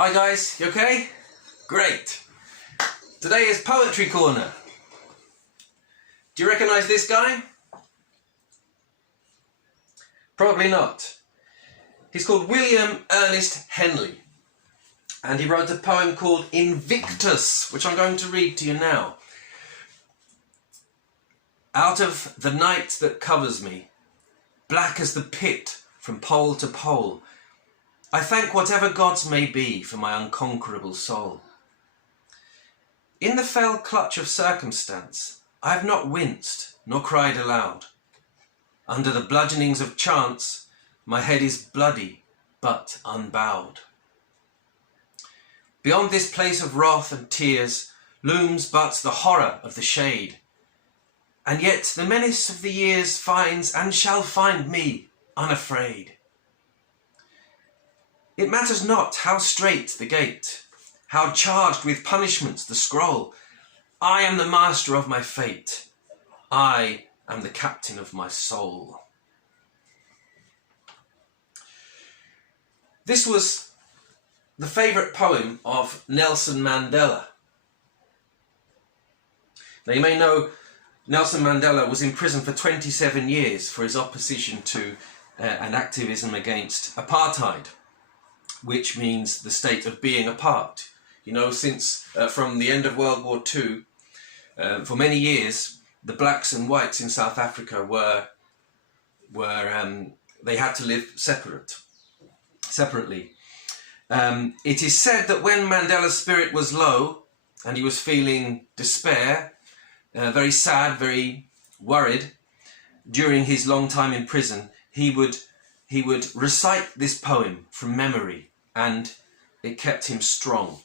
Hi guys, you okay? Great. Today is Poetry Corner. Do you recognise this guy? Probably not. He's called William Ernest Henley, and he wrote a poem called Invictus, which I'm going to read to you now. Out of the night that covers me, black as the pit from pole to pole, I thank whatever gods may be for my unconquerable soul. In the fell clutch of circumstance, I have not winced nor cried aloud. Under the bludgeonings of chance, my head is bloody but unbowed. Beyond this place of wrath and tears looms but the horror of the shade, and yet the menace of the years finds and shall find me unafraid. It matters not how strait the gate, how charged with punishments the scroll. I am the master of my fate. I am the captain of my soul. This was the favourite poem of Nelson Mandela. Now you may know Nelson Mandela was in prison for 27 years for his opposition to and activism against apartheid, which means the state of being apart. You know, since from the end of World War II, for many years, the blacks and whites in South Africa they had to live separately. It is said that when Mandela's spirit was low and he was feeling despair, very sad, very worried, during his long time in prison, he would recite this poem from memory, and it kept him strong.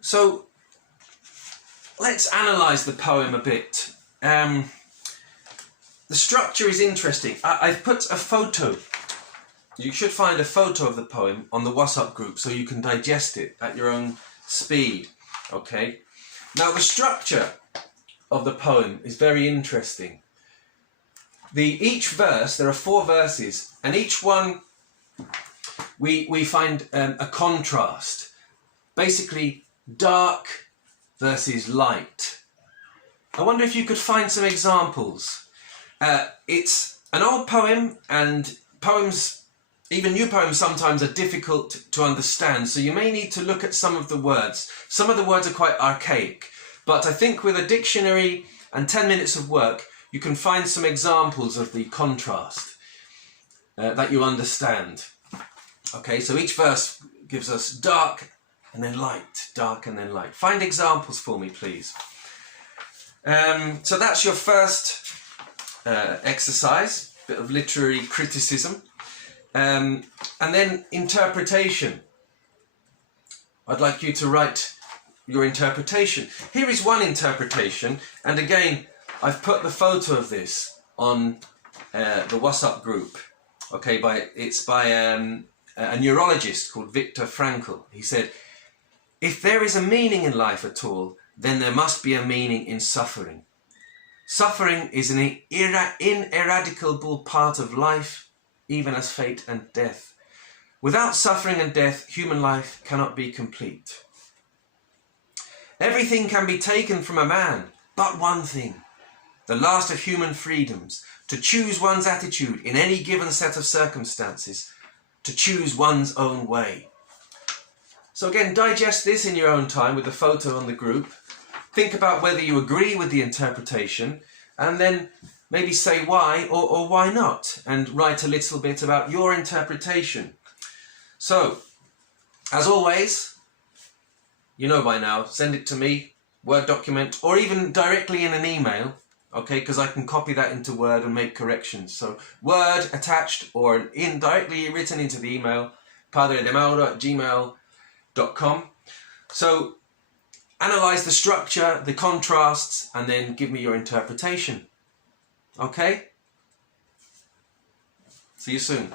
So let's analyse the poem a bit. The structure is interesting. I've put a photo. You should find a photo of the poem on the WhatsApp group so you can digest it at your own speed. Okay. Now the structure of the poem is very interesting. Each verse, there are 4 verses, and each one we find a contrast. Basically, dark versus light. I wonder if you could find some examples. It's an old poem, and poems, even new poems, sometimes are difficult to understand, so you may need to look at some of the words. Some of the words are quite archaic, but I think with a dictionary and 10 minutes of work, you can find some examples of the contrast that you understand. Okay, so each verse gives us dark and then light, dark and then light. Find examples for me, please. So that's your first exercise, bit of literary criticism. And then interpretation. I'd like you to write your interpretation. Here is one interpretation, and again, I've put the photo of this on the WhatsApp group. Okay, it's by a neurologist called Viktor Frankl. He said, if there is a meaning in life at all, then there must be a meaning in suffering. Suffering is an ineradicable part of life, even as fate and death. Without suffering and death, human life cannot be complete. Everything can be taken from a man, but one thing, the last of human freedoms, to choose one's attitude in any given set of circumstances, to choose one's own way. So again, digest this in your own time with the photo on the group. Think about whether you agree with the interpretation, and then maybe say why or why not, and write a little bit about your interpretation. So, as always, you know by now, send it to me, Word document, or even directly in an email, okay, because I can copy that into Word and make corrections. So, Word attached or indirectly written into the email, padredemauro@gmail.com. So, analyse the structure, the contrasts, and then give me your interpretation. Okay? See you soon.